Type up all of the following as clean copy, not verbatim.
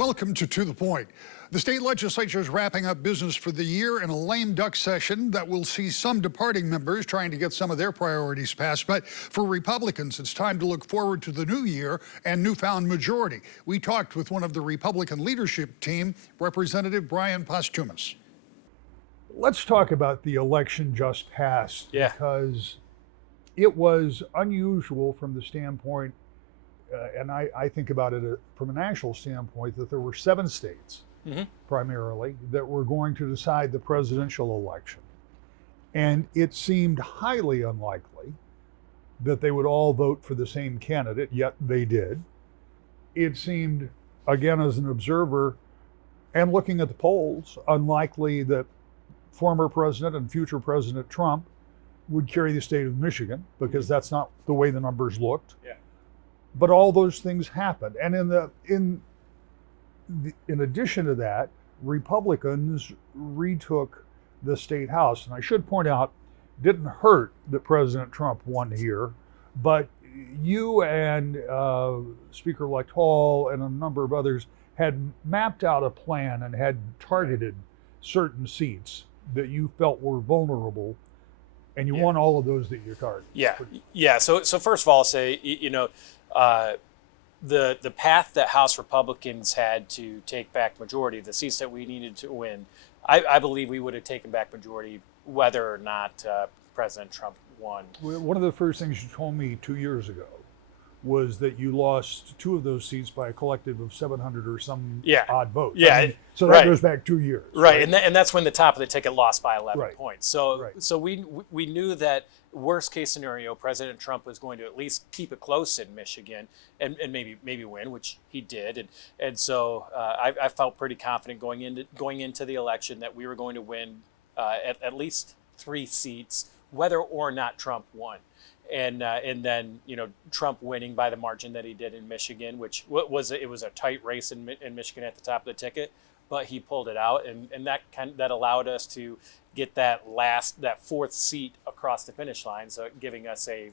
Welcome to the Point. The state legislature is wrapping up business for the year in a lame duck session that will see some departing members trying to get some of their priorities passed. But for Republicans, it's time to look forward to the new year and newfound majority. We talked with one of the Republican leadership team, Representative Brian Posthumus. Let's talk about the election just passed, because it was unusual from the standpoint, and I think about it from a national standpoint, that there were 7 states primarily that were going to decide the presidential election. And it seemed highly unlikely that they would all vote for the same candidate, yet they did. It seemed, again, as an observer and looking at the polls, unlikely that former President and future President Trump would carry the state of Michigan, because that's not the way the numbers looked. But all those things happened. And in addition to that, Republicans retook the state house. And I should point out, it didn't hurt that President Trump won here, but you and Speaker-elect Hall and a number of others had mapped out a plan and had targeted certain seats that you felt were vulnerable, and you won all of those that you targeted. So first of all, I'll say, the path that House Republicans had to take back majority, the seats that we needed to win, I believe we would have taken back majority whether or not President Trump won. One of the first things you told me 2 years ago was that you lost 2 of those seats by a collective of 700 or some odd votes. So that goes back 2 years. Right, and that's when the top of the ticket lost by 11 points. So we knew that worst case scenario, President Trump was going to at least keep it close in Michigan and maybe win, which he did. And so I felt pretty confident going into the election that we were going to win at least 3 seats, whether or not Trump won. And then Trump winning by the margin that he did in Michigan, which was a tight race in Michigan at the top of the ticket, but he pulled it out, and that allowed us to get that 4th seat across the finish line, so giving us a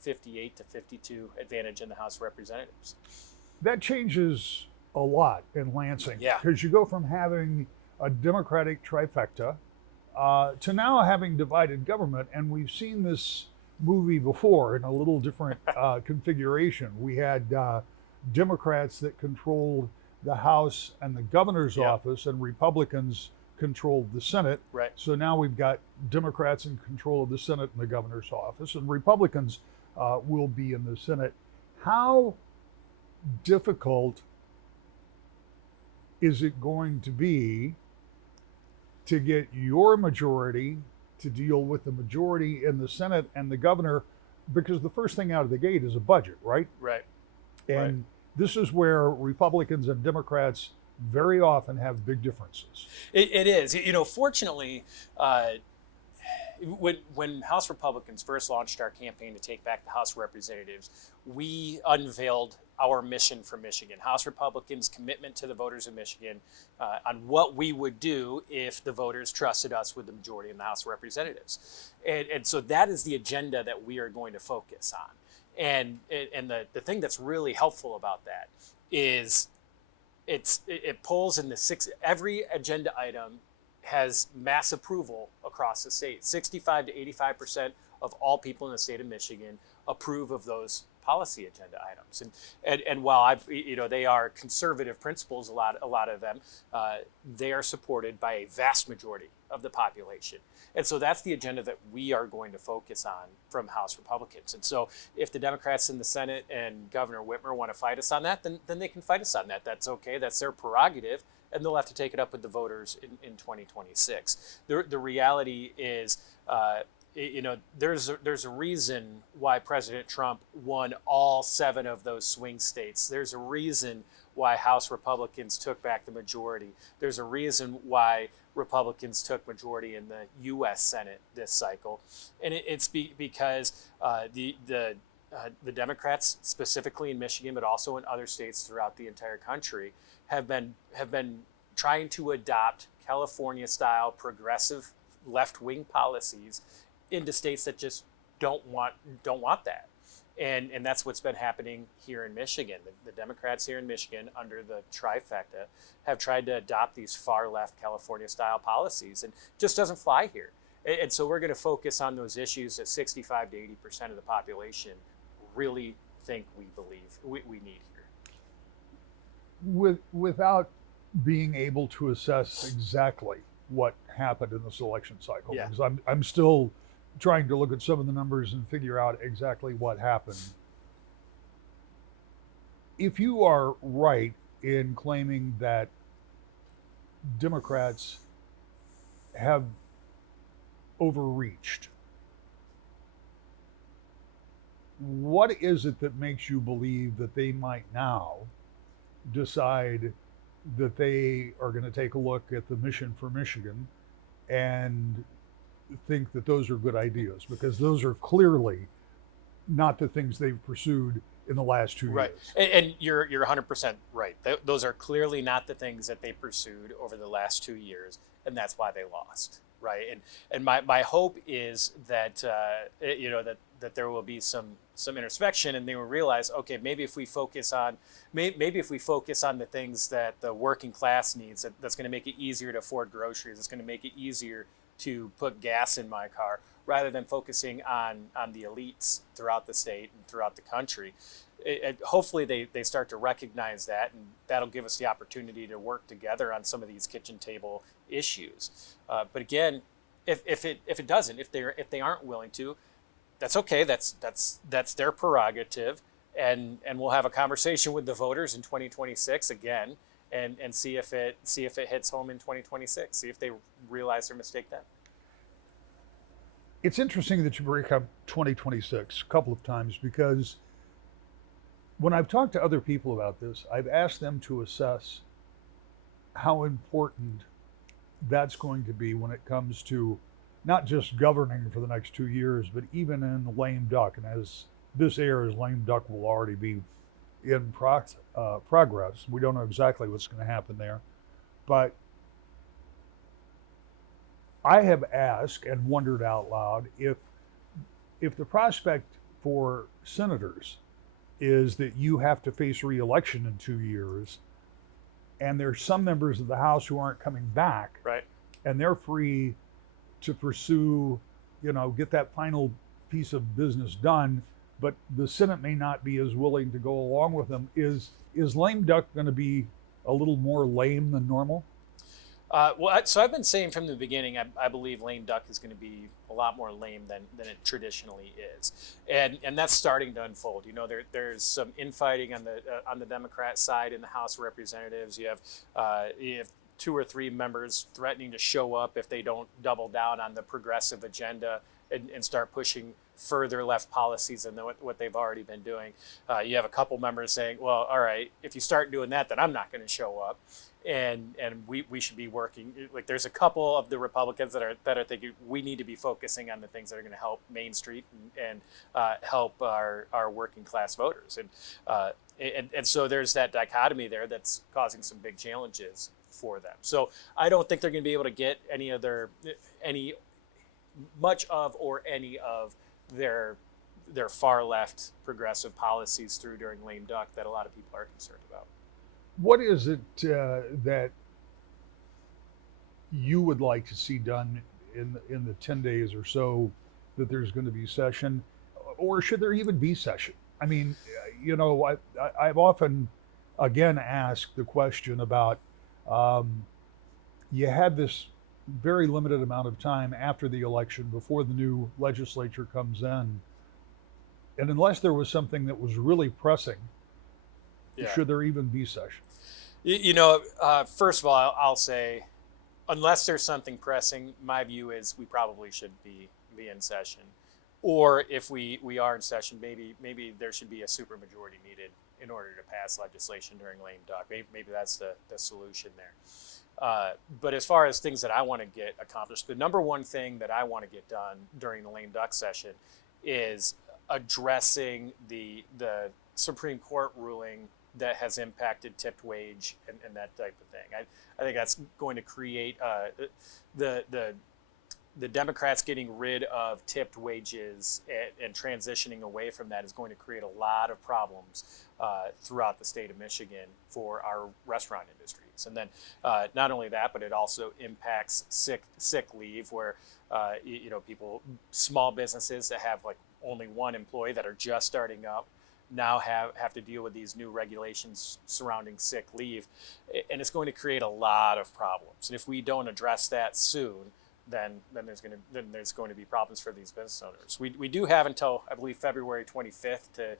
58 to 52 advantage in the House of Representatives. That changes a lot in Lansing, because you go from having a Democratic trifecta to now having divided government, and we've seen this movie before in a little different configuration. We had Democrats that controlled the House and the governor's office, and Republicans controlled the Senate. So now we've got Democrats in control of the Senate and the governor's office, and Republicans will be in the Senate. How difficult is it going to be to get your majority to deal with the majority in the Senate and the governor? Because the first thing out of the gate is a budget, right? And this is where Republicans and Democrats very often have big differences. It is. Fortunately, when House Republicans first launched our campaign to take back the House of Representatives, we unveiled our mission for Michigan, House Republicans' commitment to the voters of Michigan on what we would do if the voters trusted us with the majority in the House of Representatives. And so that is the agenda that we are going to focus on. And the thing that's really helpful about that is it pulls in every agenda item has mass approval across the state. 65 to 85% of all people in the state of Michigan approve of those policy agenda items, and while they are conservative principles, a lot of them, they are supported by a vast majority of the population, and so that's the agenda that we are going to focus on from House Republicans. And so if the Democrats in the Senate and Governor Whitmer want to fight us on that, then they can fight us on that. That's okay. That's their prerogative, and they'll have to take it up with the voters in 2026. The reality is, there's a reason why President Trump won all 7 of those swing states. There's a reason why House Republicans took back the majority. There's a reason why Republicans took majority in the U.S. Senate this cycle, and it's because the Democrats, specifically in Michigan, but also in other states throughout the entire country, have been trying to adopt California-style progressive left-wing policies into states that just don't want that. And that's what's been happening here in Michigan. The Democrats here in Michigan, under the trifecta, have tried to adopt these far left California style policies, and it just doesn't fly here. And so we're going to focus on those issues that 65 to 80% of the population really think we believe we need here. Without being able to assess exactly what happened in this election cycle, Yeah. because I'm still trying to look at some of the numbers and figure out exactly what happened. If you are right in claiming that Democrats have overreached, what is it that makes you believe that they might now decide that they are going to take a look at the mission for Michigan and think that those are good ideas? Because those are clearly not the things they've pursued in the last 2 Right, years. and you're 100% right. Those are clearly not the things that they pursued over the last 2 years, and that's why they lost. Right, and my hope is that that there will be some introspection, and they will realize, okay, maybe if we focus on the things that the working class needs, that's going to make it easier to afford groceries, it's going to make it easier to put gas in my car, rather than focusing on the elites throughout the state and throughout the country. Hopefully they start to recognize that, and that'll give us the opportunity to work together on some of these kitchen table issues. But again, if it doesn't, if they aren't willing to, that's okay. That's their prerogative, and we'll have a conversation with the voters in 2026 again, and see if it hits home in 2026. See if they realize their mistake then. It's interesting that you bring up 2026 a couple of times, because when I've talked to other people about this, I've asked them to assess how important that's going to be when it comes to not just governing for the next 2 years, but even in the lame duck. And as this airs, lame duck will already be in progress. We don't know exactly what's going to happen there. But I have asked and wondered out loud if the prospect for senators is that you have to face re-election in 2 years, and there's some members of the House who aren't coming back, Right. and they're free to pursue, get that final piece of business done, but the Senate may not be as willing to go along with them. Is lame duck going to be a little more lame than normal? So I've been saying from the beginning, I believe lame duck is going to be a lot more lame than it traditionally is, and that's starting to unfold. There's some infighting on the Democrat side in the House of Representatives. You have 2 or 3 members threatening to show up if they don't double down on the progressive agenda and start pushing further left policies than what they've already been doing. You have a couple members saying, well, all right, if you start doing that, then I'm not going to show up. And we should be working. Like, there's a couple of the Republicans that are thinking we need to be focusing on the things that are going to help Main Street and help our working class voters. And so there's that dichotomy there that's causing some big challenges for them. So I don't think they're going to be able to get any much of their far left progressive policies through during lame duck that a lot of people are concerned about. What is it that you would like to see done in the 10 days or so that there's going to be session, or should there even be session? I mean, I've often, again, asked the question about, you had this very limited amount of time after the election before the new legislature comes in, and unless there was something that was really pressing, should there even be session? First of all, I'll say, unless there's something pressing, my view is we probably should be in session. Or if we are in session, maybe there should be a supermajority needed in order to pass legislation during lame duck. Maybe that's the solution there. But as far as things that I want to get accomplished, the number one thing that I want to get done during the lame duck session is addressing the Supreme Court ruling that has impacted tipped wage and that type of thing. I think that's going to create the Democrats getting rid of tipped wages and transitioning away from that is going to create a lot of problems throughout the state of Michigan for our restaurant industries. And then not only that, but it also impacts sick leave, where people, small businesses that have like only one employee that are just starting up now have to deal with these new regulations surrounding sick leave, and it's going to create a lot of problems. And if we don't address that soon, then there's going to be problems for these business owners. We do have until, I believe, February 25th to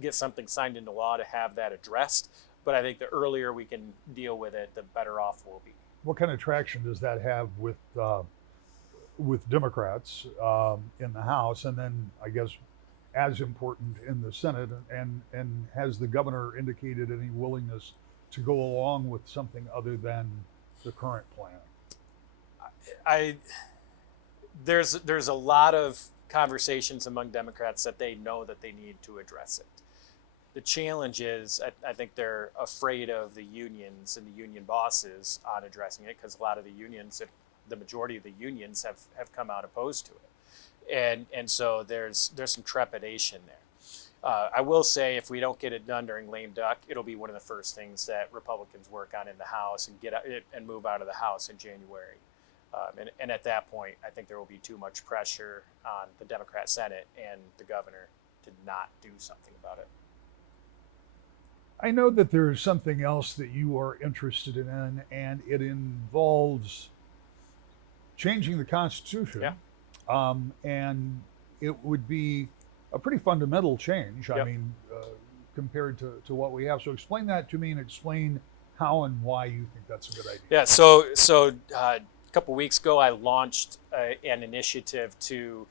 get something signed into law to have that addressed. But I think the earlier we can deal with it, the better off we'll be. What kind of traction does that have with Democrats in the House, and then I guess as important in the Senate? And has the governor indicated any willingness to go along with something other than the current plan? There's a lot of conversations among Democrats that they know that they need to address it. The challenge is, I think they're afraid of the unions and the union bosses on addressing it, because a lot of the unions, the majority of the unions have come out opposed to it. And so there's some trepidation there. I will say, if we don't get it done during lame duck, it'll be one of the first things that Republicans work on in the House and get it and move out of the House in January. And at that point, I think there will be too much pressure on the Democrat Senate and the governor to not do something about it. I know that there is something else that you are interested in, and it involves changing the Constitution. Yeah. And it would be a pretty fundamental change, Yep. I mean, compared to what we have. So explain that to me, and explain how and why you think that's a good idea. Yeah, so a couple weeks ago, I launched an initiative to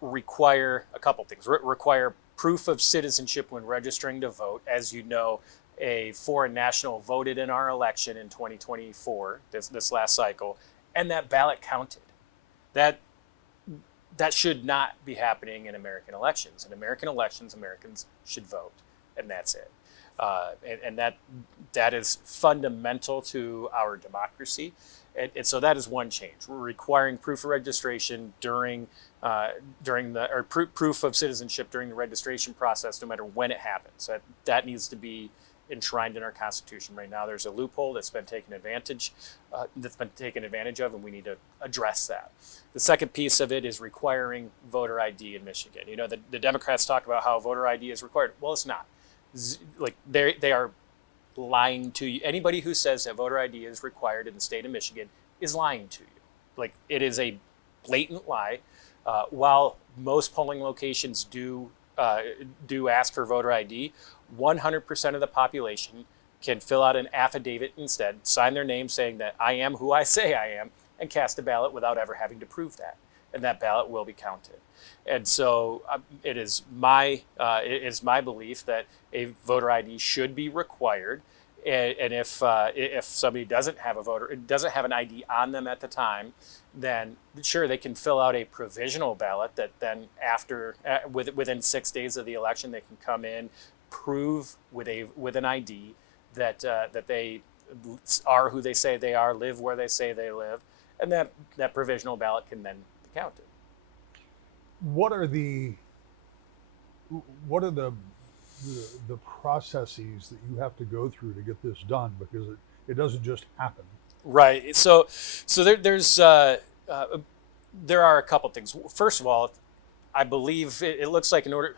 require a couple things. Require proof of citizenship when registering to vote. As you know, a foreign national voted in our election in 2024, this last cycle, and that ballot counted. That should not be happening in American elections. In American elections, Americans should vote, and that's it. And that is fundamental to our democracy. And so that is one change. We're requiring proof of registration during proof of citizenship during the registration process, no matter when it happens. That needs to be enshrined in our Constitution. Right now, there's a loophole that's been taken advantage of, and we need to address that. The second piece of it is requiring voter ID in Michigan. You know, the Democrats talk about how voter ID is required. Well, it's not. Like they are lying to you. Anybody who says that voter ID is required in the state of Michigan is lying to you. Like, it is a blatant lie. While most polling locations do ask for voter ID, 100% of the population can fill out an affidavit instead, sign their name saying that I am who I say I am, and cast a ballot without ever having to prove that. And that ballot will be counted. And so it is my belief that a voter ID should be required. And if somebody doesn't have an ID on them at the time, then sure, they can fill out a provisional ballot that then within 6 days of the election, they can come in, prove with an ID that they are who they say they are, live where they say they live, and that provisional ballot can then be counted. What are the processes that you have to go through to get this done? Because it doesn't just happen. Right. So there are a couple things. First of all, I believe it looks like in order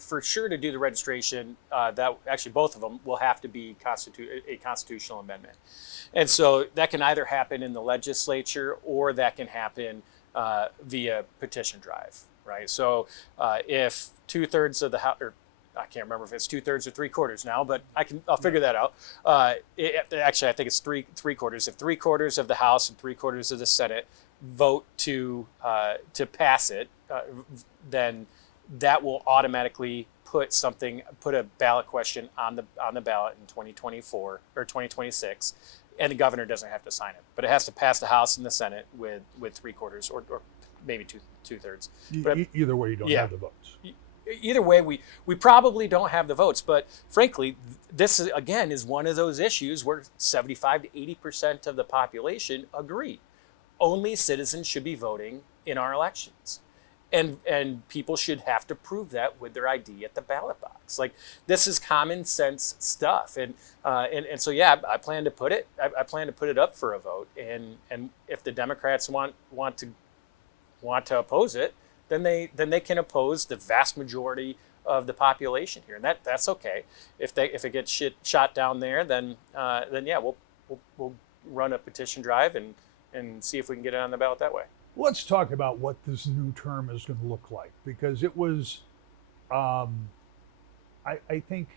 for sure to do the registration, that actually both of them will have to be a constitutional amendment. And so that can either happen in the legislature, or that can happen via petition drive, right? So if 2/3 of the House, or I can't remember if it's 2/3 or 3/4 now, but I'll figure that out. Actually, I think it's 3/4. If 3/4 of the House and 3/4 of the Senate vote to pass it, then that will automatically put a ballot question on the ballot in 2024 or 2026, and the governor doesn't have to sign it, but it has to pass the House and the Senate with 3/4 or maybe 2/3. Either way, you don't have the votes. Either way, we probably don't have the votes, but frankly, this is one of those issues where 75 to 80% of the population agree. only citizens should be voting in our elections. And people should have to prove that with their ID at the ballot box. Like, this is common sense stuff. And so, yeah, I plan to put it up for a vote. And if the Democrats want to oppose it, then they can oppose the vast majority of the population here, and that's okay. If it gets shot down there, then yeah, we'll run a petition drive and see if we can get it on the ballot that way. Let's talk about what this new term is going to look like, because it was, I think,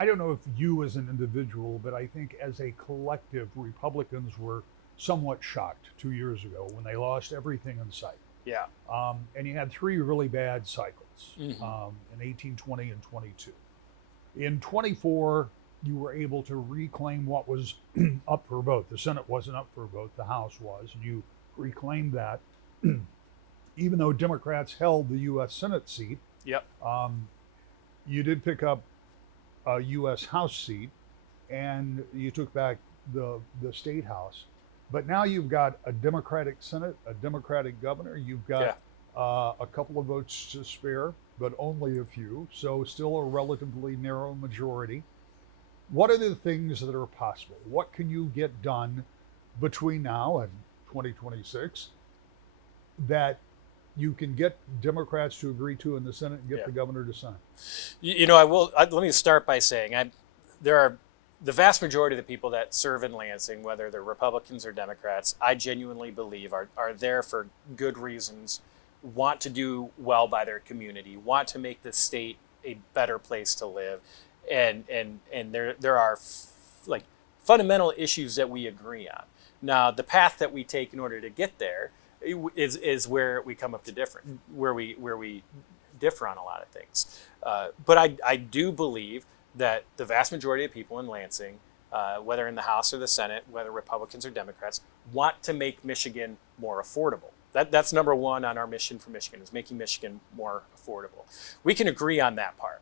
I don't know if you as an individual, but I think as a collective, Republicans were somewhat shocked 2 years ago when they lost everything in sight. Yeah. And you had three really bad cycles, Mm-hmm. in 18, 20, and 22. In 24, you were able to reclaim what was up for vote. The Senate wasn't up for vote, the House was, and you reclaimed that. Even though Democrats held the U.S. Senate seat, Yep. you did pick up a U.S. House seat, and you took back the state House. But now you've got a Democratic Senate, a Democratic governor. You've got a couple of votes to spare, but only a few. So still a relatively narrow majority. What are the things that are possible? What can you get done between now and 2026 that you can get Democrats to agree to in the Senate and get the governor to sign? Let me start by saying there are the vast majority of the people that serve in Lansing, whether they're Republicans or Democrats, I genuinely believe are there for good reasons, want to do well by their community, want to make the state a better place to live. And there are like fundamental issues that we agree on. Now, the path that we take in order to get there is where we come up to where we differ on a lot of things. But I do believe that the vast majority of people in Lansing, whether in the House or the Senate, whether Republicans or Democrats, want to make Michigan more affordable. That's number one on our mission for Michigan, is making Michigan more affordable. We can agree on that part.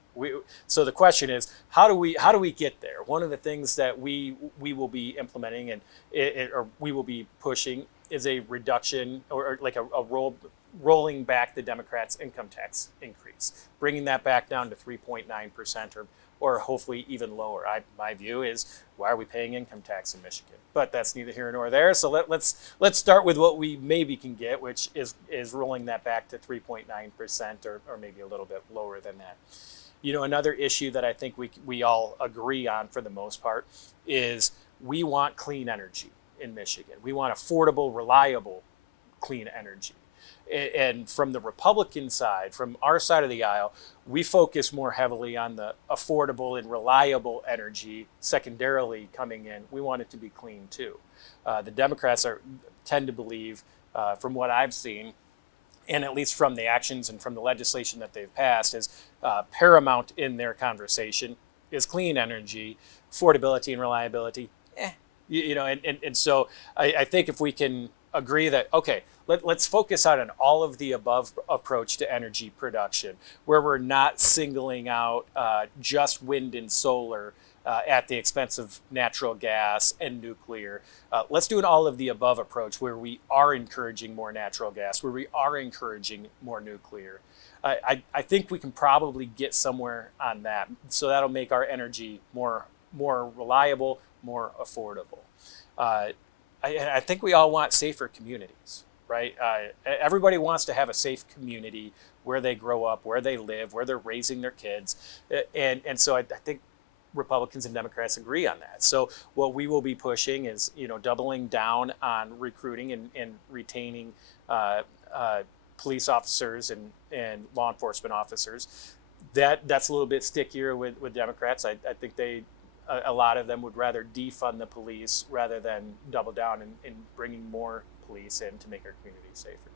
So the question is, how do we get there? One of the things that we will be implementing or we will be pushing is a reduction or like a rolling back the Democrats' income tax increase, bringing that back down to 3.9% or hopefully even lower. My view is, why are we paying income tax in Michigan? But that's neither here nor there. So let's start with what we maybe can get, which is rolling that back to 3.9% or maybe a little bit lower than that. Another issue that I think we all agree on for the most part is we want clean energy in Michigan. We want affordable, reliable, clean energy. And from the Republican side, from our side of the aisle, we focus more heavily on the affordable and reliable energy secondarily coming in. We want it to be clean too. The Democrats tend to believe, from what I've seen, and at least from the actions and from the legislation that they've passed, is paramount in their conversation is clean energy, affordability and reliability. And so I think if we can agree that, okay, let's focus on an all of the above approach to energy production, where we're not singling out just wind and solar at the expense of natural gas and nuclear. Let's do an all of the above approach where we are encouraging more natural gas, where we are encouraging more nuclear. I think we can probably get somewhere on that. So that'll make our energy more reliable, more affordable. I think we all want safer communities, right? Everybody wants to have a safe community where they grow up, where they live, where they're raising their kids. And so I think Republicans and Democrats agree on that. So what we will be pushing is, doubling down on recruiting and retaining police officers and law enforcement officers. That's a little bit stickier with Democrats. I think a lot of them would rather defund the police rather than double down in bringing more police in to make our community safer.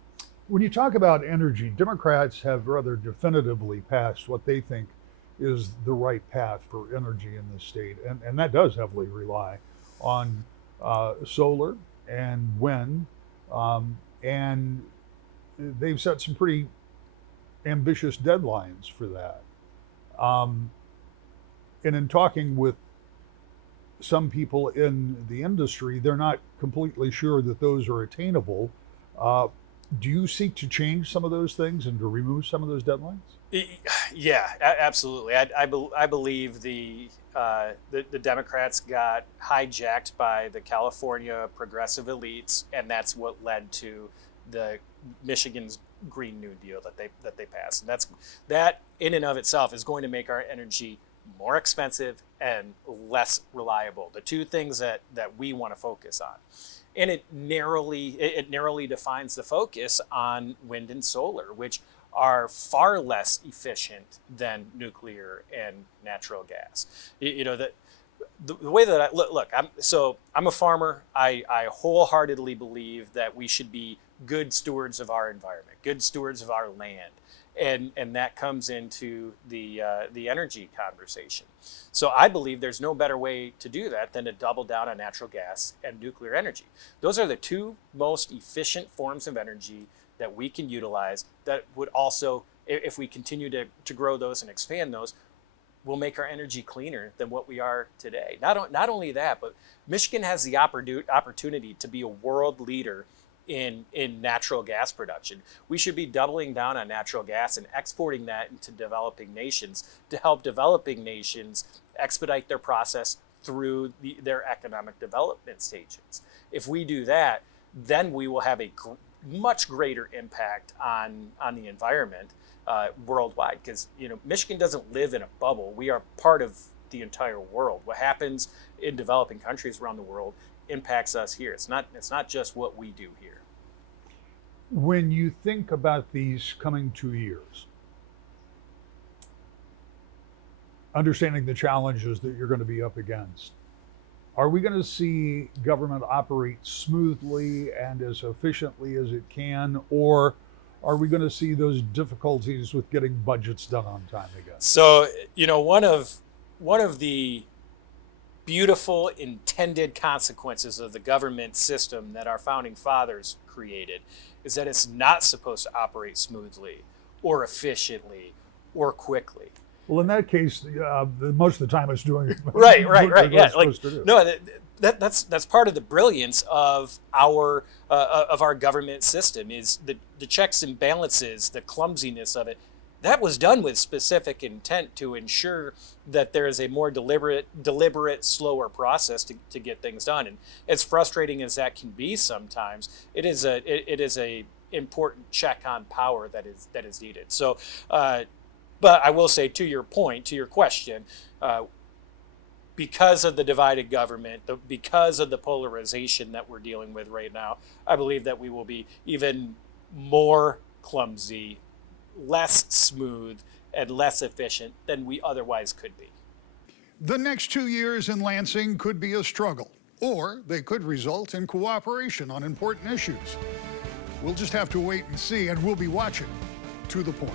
When you talk about energy, Democrats have rather definitively passed what they think is the right path for energy in this state. And that does heavily rely on solar and wind. And they've set some pretty ambitious deadlines for that. And in talking with some people in the industry, they're not completely sure that those are attainable. Do you seek to change some of those things and to remove some of those deadlines? Yeah, absolutely. I believe the Democrats got hijacked by the California progressive elites, and that's what led to the Michigan's Green New Deal that they passed. And that in and of itself is going to make our energy more expensive and less reliable. The two things that we want to focus on. And it narrowly defines the focus on wind and solar, which are far less efficient than nuclear and natural gas. The way that I'm a farmer. I wholeheartedly believe that we should be good stewards of our environment, good stewards of our land, and that comes into the energy conversation. So I believe there's no better way to do that than to double down on natural gas and nuclear energy. Those are the two most efficient forms of energy that we can utilize. That would also, if we continue to grow those and expand those, will make our energy cleaner than what we are today. Not only that, but Michigan has the opportunity to be a world leader in natural gas production. We should be doubling down on natural gas and exporting that into developing nations to help developing nations expedite their process through their economic development stages. If we do that, then we will have a much greater impact on the environment worldwide, because Michigan doesn't live in a bubble. We are part of the entire world. What happens in developing countries around the world impacts us here. It's not just what we do here. When you think about these coming 2 years, understanding the challenges that you're going to be up against, are we going to see government operate smoothly and as efficiently as it can, or are we going to see those difficulties with getting budgets done on time again? So, one of the beautiful intended consequences of the government system that our founding fathers created is that it's not supposed to operate smoothly or efficiently or quickly. Well, in that case, most of the time it's doing it right. Yeah, that's part of the brilliance of our government system is the checks and balances, the clumsiness of it. That was done with specific intent to ensure that there is a more deliberate, slower process to get things done. And as frustrating as that can be sometimes, it is a important check on power that is needed. So, but I will say, to your point, to your question, because of the divided government, because of the polarization that we're dealing with right now, I believe that we will be even more clumsy, less smooth, and less efficient than we otherwise could be. The next 2 years in Lansing could be a struggle, or they could result in cooperation on important issues. We'll just have to wait and see, and we'll be watching To the Point.